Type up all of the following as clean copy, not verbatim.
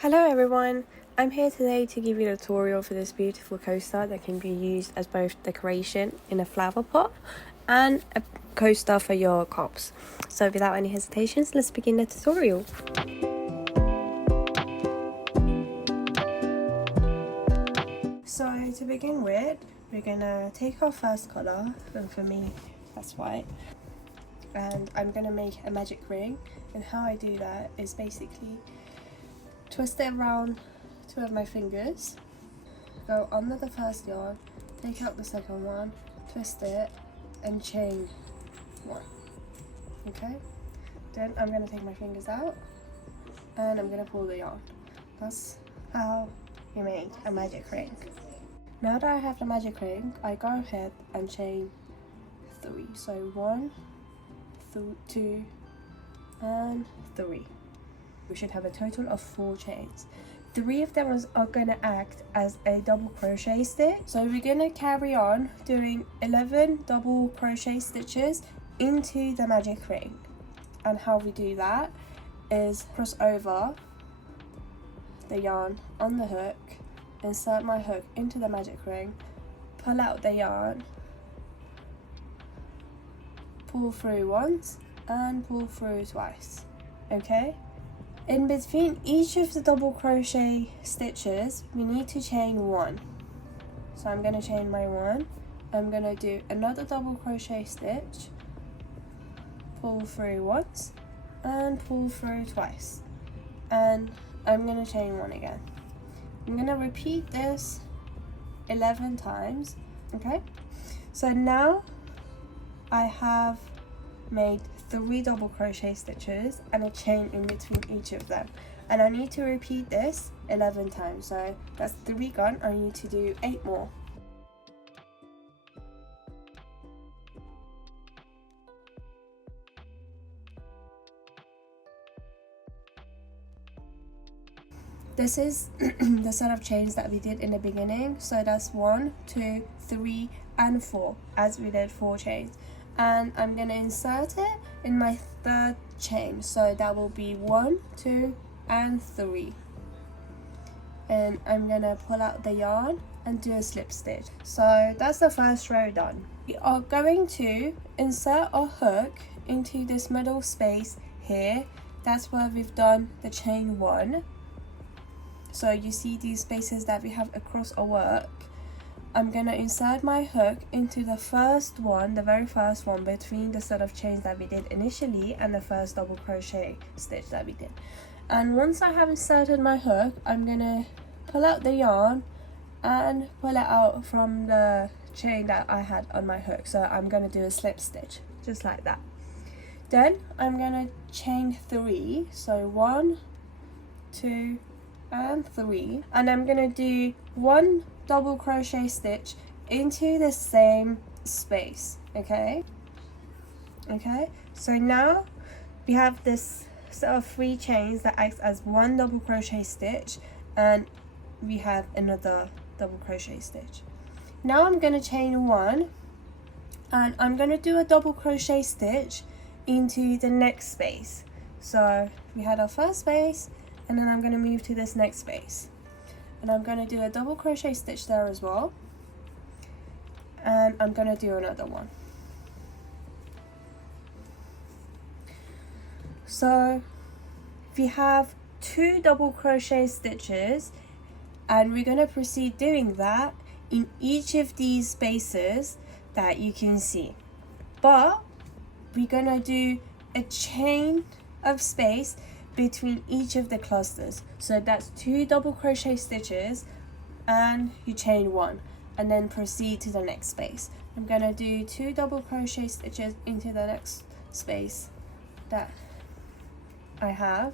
Hello everyone, I'm here today to give you a tutorial for this beautiful coaster that can be used as both decoration in a flower pot and a coaster for your cups. So without any hesitations, let's begin the tutorial. So to begin with, we're gonna take our first colour, and for me that's white, and I'm gonna make a magic ring. And how I do that is basically twist it around two of my fingers, go under the first yarn, take out the second one, twist it and chain one. Okay, then I'm going to take my fingers out and I'm going to pull the yarn. That's how you make a magic ring. Now that I have the magic ring, I go ahead and chain 3. So 1, 2 and 3. We should have a total of 4 chains. 3 of them are going to act as a double crochet stitch. So we're going to carry on doing 11 double crochet stitches into the magic ring. And how we do that is cross over the yarn on the hook, insert my hook into the magic ring, pull out the yarn, pull through once and pull through twice. Okay? In between each of the double crochet stitches, we need to chain 1. So I'm going to chain my 1. I'm going to do another double crochet stitch, pull through once and pull through twice. And I'm going to chain 1 again. I'm going to repeat this 11 times. Okay? So now I have made 3 double crochet stitches and a chain in between each of them, and I need to repeat this 11 times. So that's 3 gone. I need to do 8 more. This is the set of chains that we did in the beginning. So that's 1, 2, 3 and 4, as we did 4 chains. And I'm going to insert it in my 3rd chain, so that will be 1, 2 and 3. And I'm going to pull out the yarn and do a slip stitch. So that's the first row done. We are going to insert our hook into this middle space here. That's where we've done the chain 1. So you see these spaces that we have across our work. I'm going to insert my hook into the first one, the very first one, between the set of chains that we did initially and the first double crochet stitch that we did. And once I have inserted my hook, I'm going to pull out the yarn and pull it out from the chain that I had on my hook. So I'm going to do a slip stitch, just like that. Then I'm going to chain 3, so 1, 2 and 3, and I'm going to do 1 double crochet stitch into the same space. Okay, so now we have this set of 3 chains that acts as 1 double crochet stitch, and we have another double crochet stitch. Now I'm going to chain 1 and I'm going to do a double crochet stitch into the next space. So we had our first space, and then I'm going to move to this next space. And I'm going to do a double crochet stitch there as well, and I'm going to do another one. So we have 2 double crochet stitches, and we're going to proceed doing that in each of these spaces that you can see. But we're going to do a chain of space between each of the clusters. So that's 2 double crochet stitches and you chain 1, and then proceed to the next space. I'm going to do 2 double crochet stitches into the next space that I have,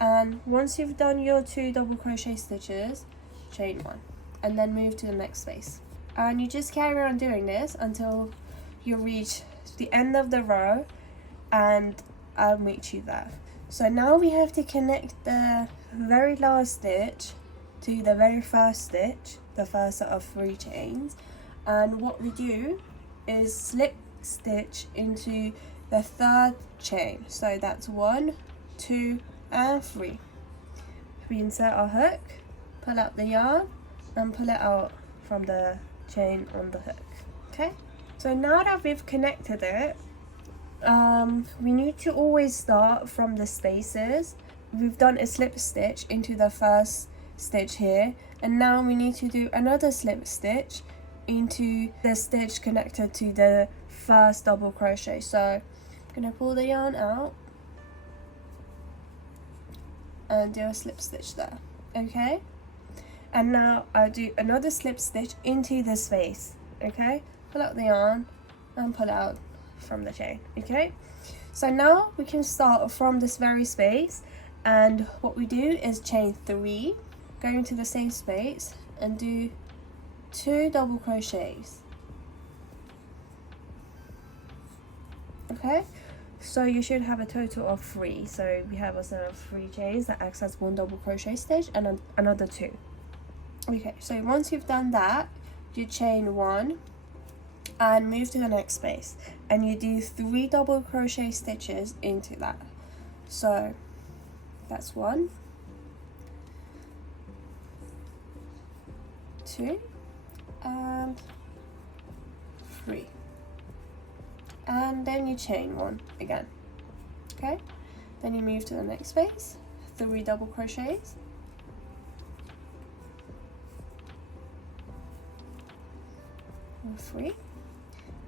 and once you've done your 2 double crochet stitches, chain 1 and then move to the next space. And you just carry on doing this until you reach the end of the row, and I'll meet you there. So now we have to connect the very last stitch to the very first stitch, the first set of 3 chains, and what we do is slip stitch into the 3rd chain. So that's 1, 2 and 3. We insert our hook, pull out the yarn and pull it out from the chain on the hook. Okay, so now that we've connected it, we need to always start from the spaces. We've done a slip stitch into the first stitch here, and now we need to do another slip stitch into the stitch connected to the first double crochet. So I'm going to pull the yarn out and do a slip stitch there. Okay, and now I'll do another slip stitch into the space. Okay, pull out the yarn and pull out from the chain. Okay, so now we can start from this very space, and what we do is chain 3, go into the same space and do 2 double crochets. Okay, so you should have a total of 3. So we have a set of 3 chains that acts as 1 double crochet stitch and another 2. Okay, so once you've done that, you chain 1 and move to the next space, and you do 3 double crochet stitches into that. So that's 1, 2 and 3, and then you chain 1 again. Okay, then you move to the next space, 3 double crochets, and 3,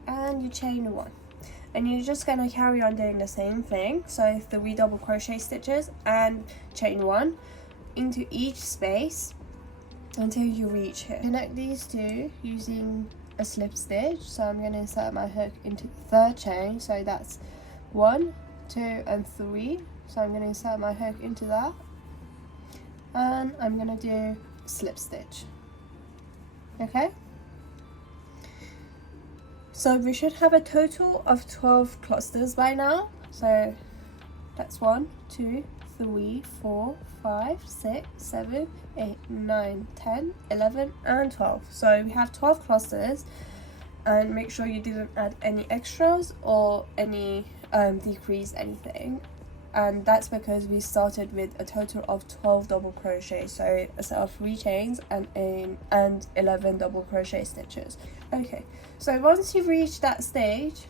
and you chain 1, and you're just going to carry on doing the same thing. So 3 double crochet stitches and chain 1 into each space until you reach here. Connect these two using a slip stitch. So I'm going to insert my hook into the 3rd chain, so that's 1, 2 and 3. So I'm going to insert my hook into that, and I'm going to do slip stitch. Okay, so we should have a total of 12 clusters by now. So that's 1, 2, 3, 4, 5, 6, 7, 8, 9, 10, 11 and 12. So we have 12 clusters, and make sure you didn't add any extras or any decrease anything, and that's because we started with a total of 12 double crochet, so a set of 3 chains and 11 double crochet stitches. Okay, so once you've reached that stage,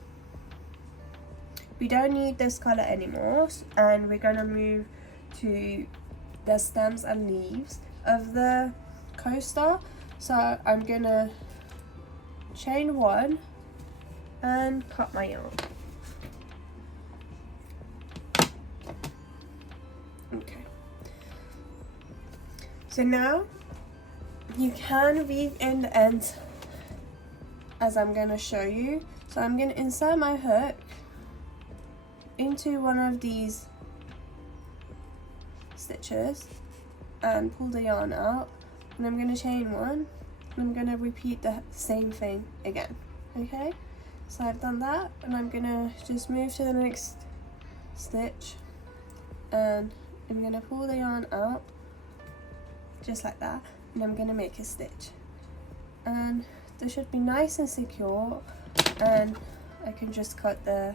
we don't need this color anymore, and we're going to move to the stems and leaves of the coaster. So I'm going to chain 1 and cut my yarn. Okay, so now you can weave in the ends as I'm going to show you. So I'm going to insert my hook into one of these stitches and pull the yarn out, and I'm going to chain 1, and I'm going to repeat the same thing again. Okay, so I've done that, and I'm going to just move to the next stitch, and I'm going to pull the yarn out just like that, and I'm going to make a stitch, and this should be nice and secure, and I can just cut the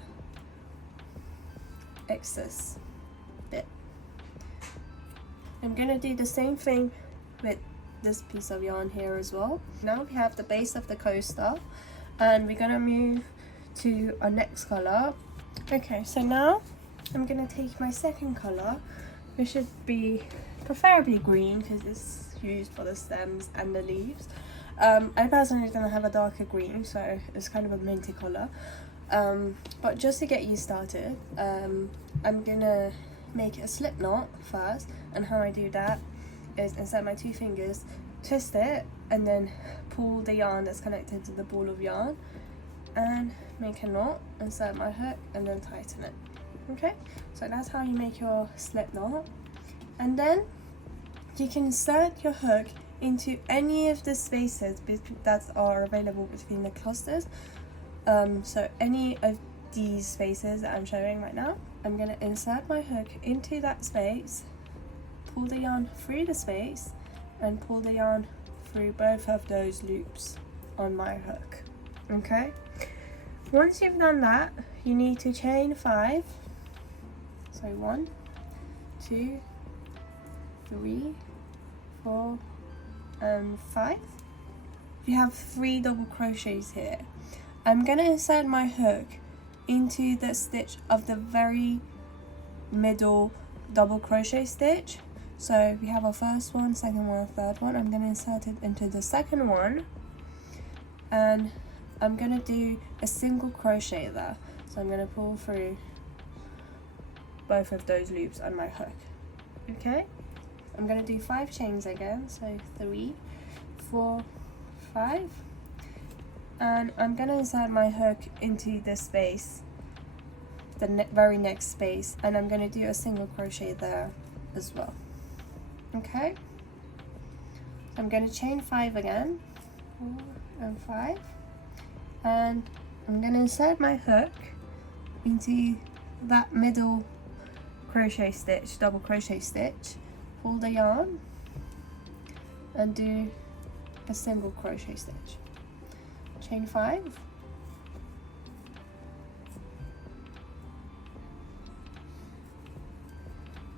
excess bit. I'm going to do the same thing with this piece of yarn here as well. Now we have the base of the coaster, and we're going to move to our next color. Okay, so now I'm going to take my second color, which should be preferably green because it's used for the stems and the leaves. I personally don't have a darker green, so it's kind of a minty color. But just to get you started, I'm gonna make a slip knot first, and how I do that is insert my 2 fingers, twist it, and then pull the yarn that's connected to the ball of yarn and make a knot, insert my hook, and then tighten it. Okay, so that's how you make your slip knot, and then you can insert your hook into any of the spaces that are available between the clusters. So any of these spaces that I'm showing right now, I'm going to insert my hook into that space, pull the yarn through the space, and pull the yarn through both of those loops on my hook. Okay, once you've done that, you need to chain 5, so 1, 2, 3, 4 and 5. We have 3 double crochets here. I'm going to insert my hook into the stitch of the very middle double crochet stitch. So we have our first one, second one, third one. I'm going to insert it into the second one, and I'm going to do a single crochet there. So I'm going to pull through both of those loops on my hook. Okay, I'm going to do 5 chains again, so 3, 4, 5, and I'm going to insert my hook into the space, the very next space, and I'm going to do a single crochet there as well. Okay, so I'm going to chain 5 again, 4 and 5, and I'm going to insert my hook into that middle crochet stitch, double crochet stitch, pull the yarn and do a single crochet stitch, chain 5,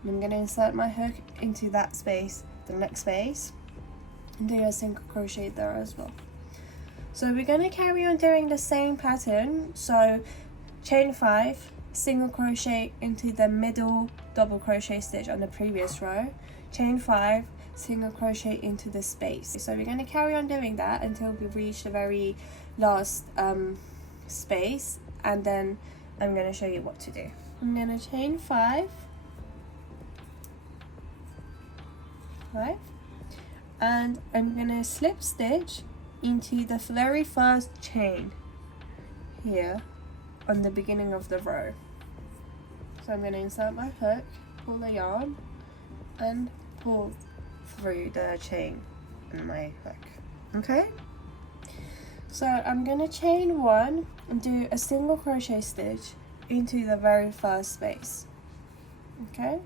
and I'm going to insert my hook into that space, the next space, and do a single crochet there as well. So we're going to carry on doing the same pattern. So chain 5, single crochet into the middle double crochet stitch on the previous row, chain 5, single crochet into the space. So we're going to carry on doing that until we reach the very last space, and then I'm going to show you what to do. I'm going to chain 5, and I'm going to slip stitch into the very first chain here on the beginning of the row. So I'm going to insert my hook, pull the yarn and pull through the chain in my hook. Okay, so I'm going to chain 1 and do a single crochet stitch into the very first space. Okay,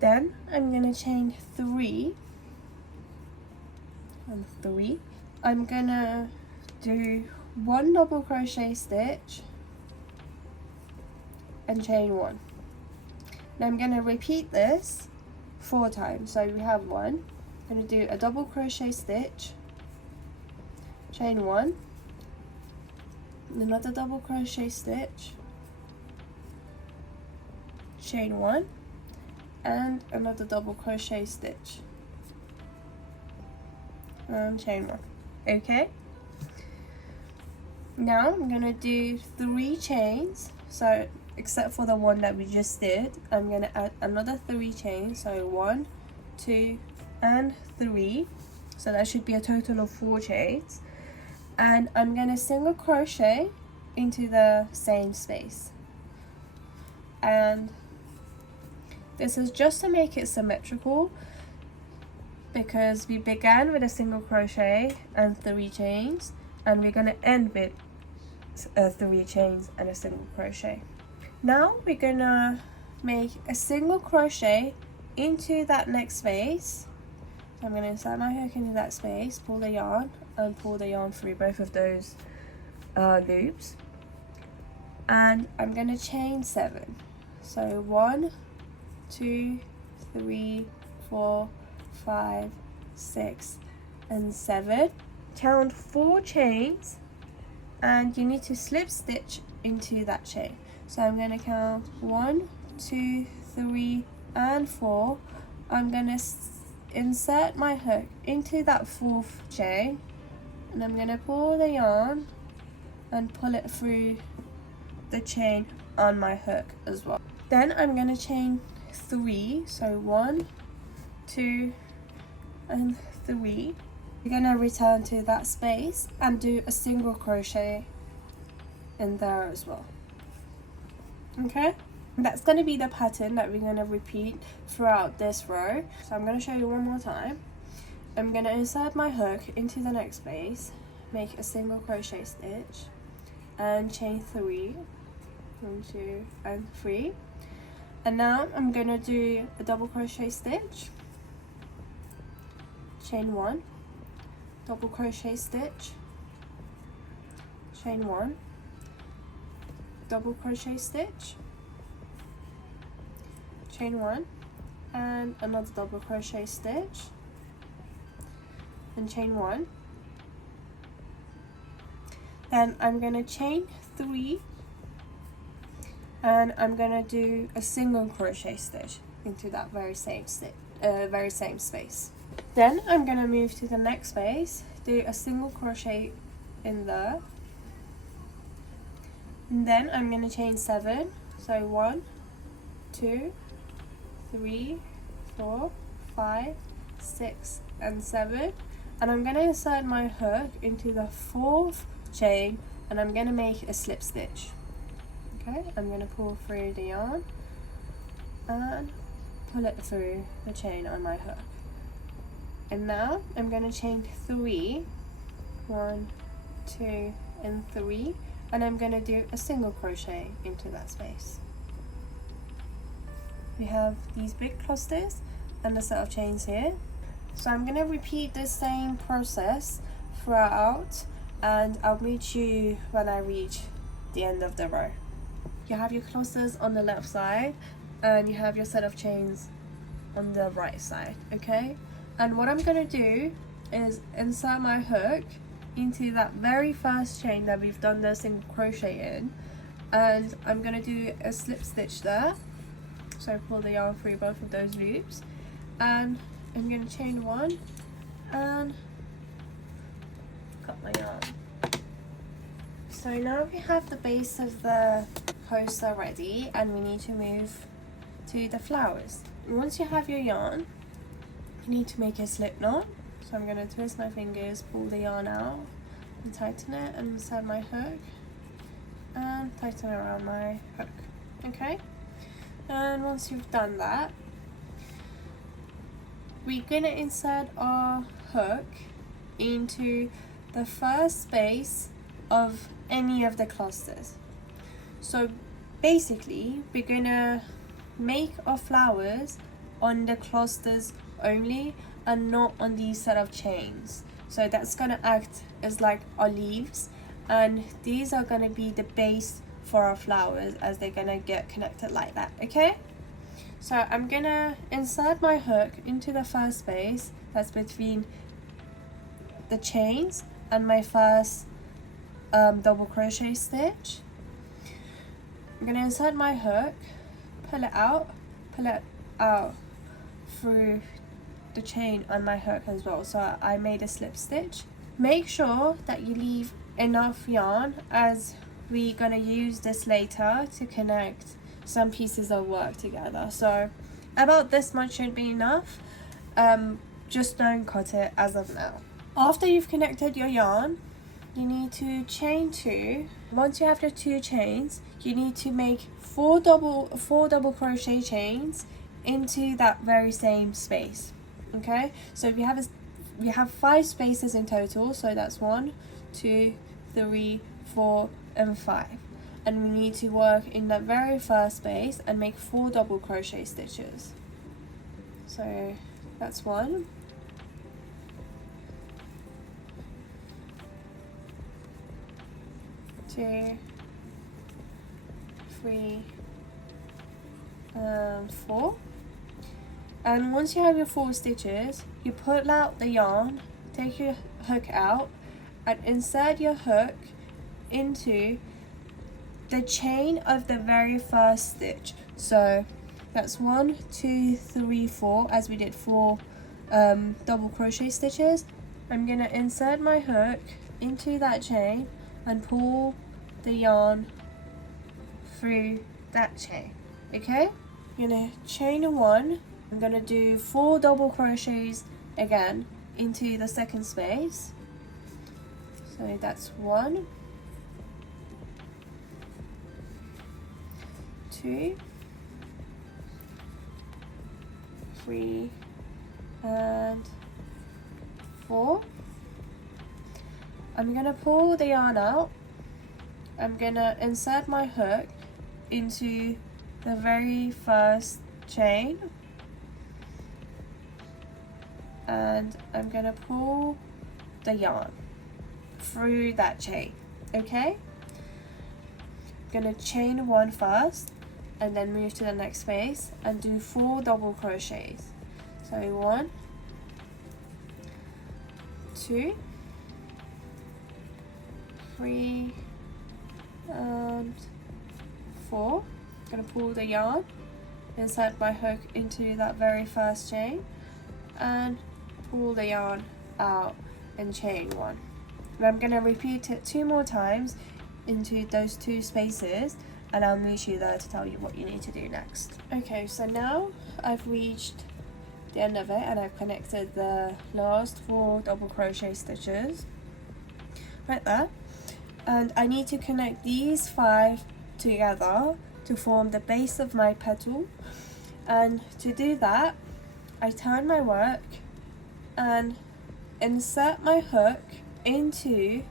then I'm going to chain 3 and 3. I'm going to do 1 double crochet stitch and chain 1. Now I'm going to repeat this 4 times. So we have 1, I'm going to do a double crochet stitch, chain 1, another double crochet stitch, chain 1, and another double crochet stitch and chain 1. Okay, now I'm going to do 3 chains, so except for the one that we just did, I'm going to add another 3 chains, so 1, 2 and 3, so that should be a total of 4 chains, and I'm going to single crochet into the same space, and this is just to make it symmetrical, because we began with a single crochet and 3 chains, and we're going to end with 3 chains and a single crochet. Now we're going to make a single crochet into that next space. So I'm going to insert my hook into that space, pull the yarn and pull the yarn through both of those loops, and I'm going to chain 7. So 1, 2, 3, 4, 5, 6 and 7. Count 4 chains, and you need to slip stitch into that chain. So I'm going to count 1, 2, 3 and 4. I'm going to insert my hook into that 4th chain, and I'm going to pull the yarn and pull it through the chain on my hook as well. Then I'm going to chain 3, so 1, 2 and 3. You're going to return to that space and do a single crochet in there as well. Okay, that's going to be the pattern that we're going to repeat throughout this row. So I'm going to show you one more time. I'm going to insert my hook into the next space, make a single crochet stitch and chain 3, 1, 2 and 3, and now I'm going to do a double crochet stitch, chain 1, double crochet stitch, chain 1, double crochet stitch chain 1 and another double crochet stitch and chain 1. Then I'm going to chain 3 and I'm going to do a single crochet stitch into that very same space. Then I'm going to move to the next space, do a single crochet in there, and then I'm going to chain 7. So 1, 2, 3, 4, 5, 6 and 7, and I'm going to insert my hook into the 4th chain and I'm going to make a slip stitch. Okay, I'm going to pull through the yarn and pull it through the chain on my hook, and now I'm going to chain 3, 1, 2 and 3, and I'm going to do a single crochet into that space. We have these big clusters and a set of chains here, so I'm going to repeat the same process throughout, and I'll meet you when I reach the end of the row. You have your clusters on the left side and you have your set of chains on the right side, okay? And what I'm going to do is insert my hook into that very first chain that we've done the single crochet in, and I'm going to do a slip stitch there. So pull the yarn through both of those loops, and I'm going to chain 1 and cut my yarn. So now we have the base of the poster ready and we need to move to the flowers. Once you have your yarn, you need to make a slip knot. So I'm going to twist my fingers, pull the yarn out and tighten it, and insert my hook and tighten around my hook. Okay, and once you've done that, we're going to insert our hook into the first space of any of the clusters. So basically we're going to make our flowers on the clusters only and not on these set of chains. So that's going to act as like our leaves, and these are going to be the base for our flowers as they're going to get connected like that. Okay, so I'm going to insert my hook into the first space that's between the chains and my first double crochet stitch. I'm going to insert my hook, pull it out through the chain on my hook as well. So I made a slip stitch. Make sure that you leave enough yarn, as we're going to use this later to connect some pieces of work together. So about this much should be enough. Just don't cut it as of now. After you've connected your yarn, you need to chain 2. Once you have your 2 chains, you need to make 4 double crochet chains into that very same space. Okay, so we have 5 spaces in total, so that's 1, 2, 3, 4 and 5, and we need to work in that very first space and make 4 double crochet stitches. So that's 1, 2, 3 and 4. And once you have your 4 stitches, you pull out the yarn, take your hook out and insert your hook into the chain of the very first stitch. So that's 1, 2, 3, 4, as we did 4 double crochet stitches. I'm going to insert my hook into that chain and pull the yarn through that chain. Okay, I'm going to chain 1. I'm going to do 4 double crochets again into the second space. So that's 1, 2, 3 and 4. I'm going to pull the yarn out. I'm going to insert my hook into the very first chain, and I'm going to pull the yarn through that chain. Okay, I'm going to chain 1 first, and then move to the next space and do 4 double crochets. So 1, 2, 3 and 4. I'm going to pull the yarn, insert my hook into that very first chain and pull the yarn out and chain 1. And I'm going to repeat it 2 more times into those 2 spaces, and I'll meet you there to tell you what you need to do next. Okay, so now I've reached the end of it and I've connected the last 4 double crochet stitches right there, and I need to connect these 5 together to form the base of my petal. And to do that, I turn my work and insert my hook into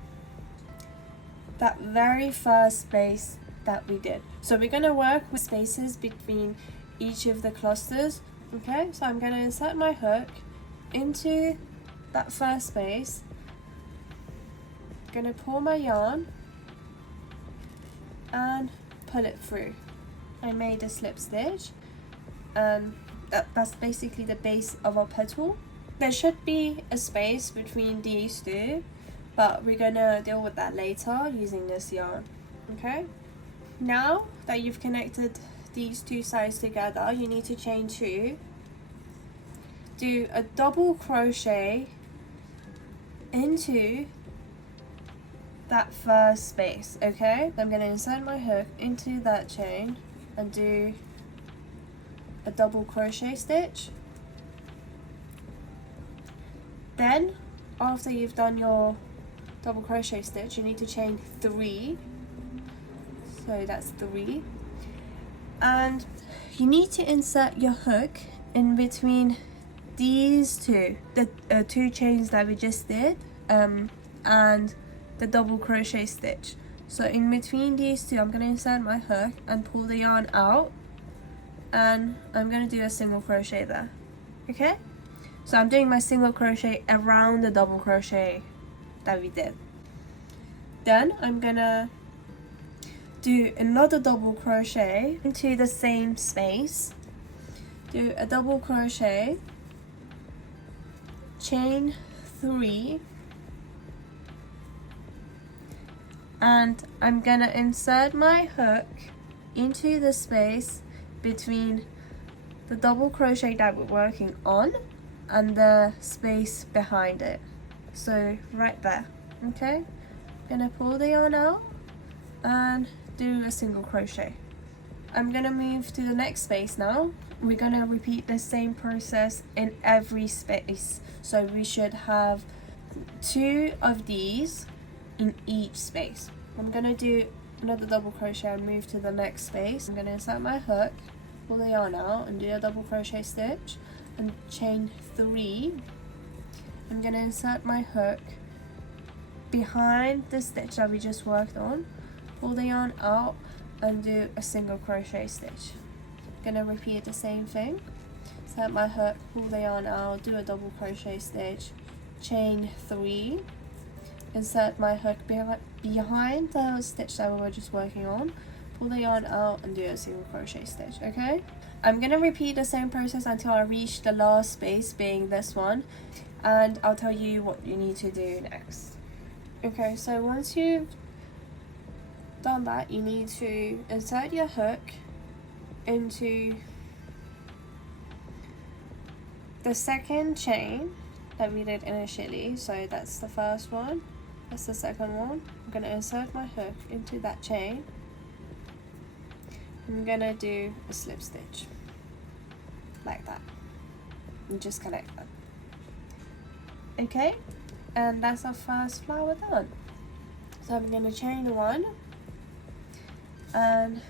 that very first space that we did. So we're going to work with spaces between each of the clusters. Okay, so I'm going to insert my hook into that first space. I'm going to pull my yarn and pull it through. I made a slip stitch, and that's basically the base of our petal. There should be a space between these 2, but we're gonna deal with that later using this yarn. Okay, now that you've connected these 2 sides together, you need to chain 2, do a double crochet into that first space. Okay, I'm going to insert my hook into that chain and do a double crochet stitch. Then after you've done your double crochet stitch, you need to chain 3, so that's 3, and you need to insert your hook in between these 2, the 2 chains that we just did, and the double crochet stitch. So in between these 2, I'm going to insert my hook and pull the yarn out, and I'm going to do a single crochet there. Okay, so I'm doing my single crochet around the double crochet that we did. Then I'm going to do another double crochet into the same space, do a double crochet, chain 3, and I'm gonna insert my hook into the space between the double crochet that we're working on and the space behind it, so right there. Okay, I'm gonna pull the yarn out and do a single crochet. I'm gonna move to the next space now. We're gonna repeat the same process in every space, so we should have 2 of these in each space. I'm gonna do another double crochet and move to the next space. I'm gonna insert my hook, pull the yarn out and do a double crochet stitch and chain 3. I'm gonna insert my hook behind the stitch that we just worked on, pull the yarn out and do a single crochet stitch. I'm gonna repeat the same thing. Insert my hook, pull the yarn out, do a double crochet stitch, chain 3, insert my hook behind the stitch that we were just working on, pull the yarn out and do a single crochet stitch. Okay, I'm gonna repeat the same process until I reach the last space, being this one, and I'll tell you what you need to do next. Okay, so once you've done that, you need to insert your hook into the second chain that we did initially. So that's the first one, that's the second one. I'm going to insert my hook into that chain. I'm going to do a slip stitch like that and just connect them. Okay, and that's our first flower done. So I'm going to chain 1 and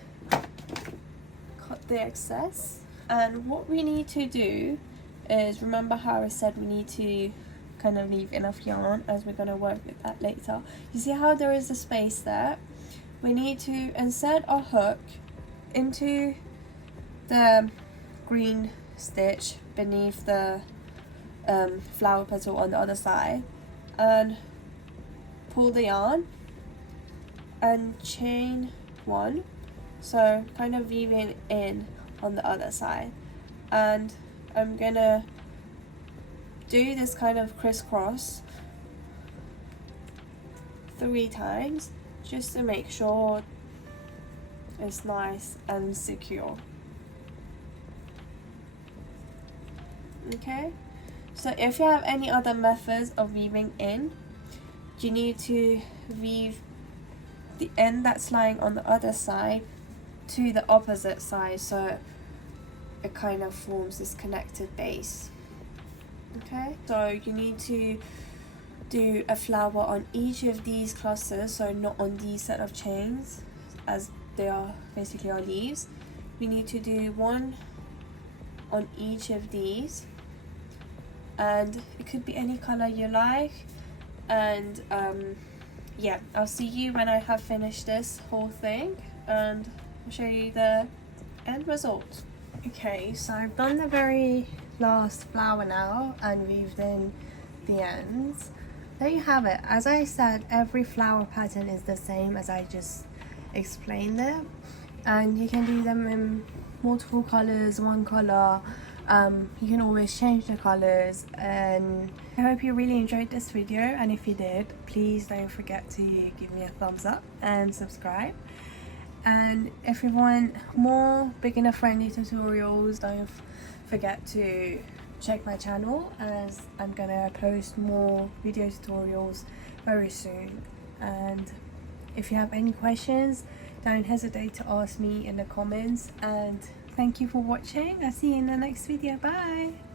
cut the excess, and what we need to do is, remember how I said we need to kind of leave enough yarn, as we're going to work with that later. You see how there is a space there? We need to insert our hook into the green stitch beneath the flower petal on the other side and pull the yarn and chain 1 so kind of weaving in on the other side. And I'm gonna do this kind of crisscross 3 times just to make sure it's nice and secure. Okay, so if you have any other methods of weaving in, you need to weave the end that's lying on the other side to the opposite side, so it kind of forms this connected base. Okay, so you need to do a flower on each of these clusters, so not on these set of chains as they are basically our leaves. We need to do one on each of these, and it could be any color you like. And yeah, I'll see you when I have finished this whole thing and I'll show you the end result. Okay, so I've done the very last flower now and weaved in the ends. There you have it. As I said, every flower pattern is the same as I just explained it, and you can do them in multiple colors, one color. You can always change the colors. And I hope you really enjoyed this video, and if you did, please don't forget to give me a thumbs up and subscribe. And if you want more beginner friendly tutorials, don't forget to check my channel, as I'm gonna post more video tutorials very soon. And if you have any questions, don't hesitate to ask me in the comments. And thank you for watching. I'll see you in the next video. Bye.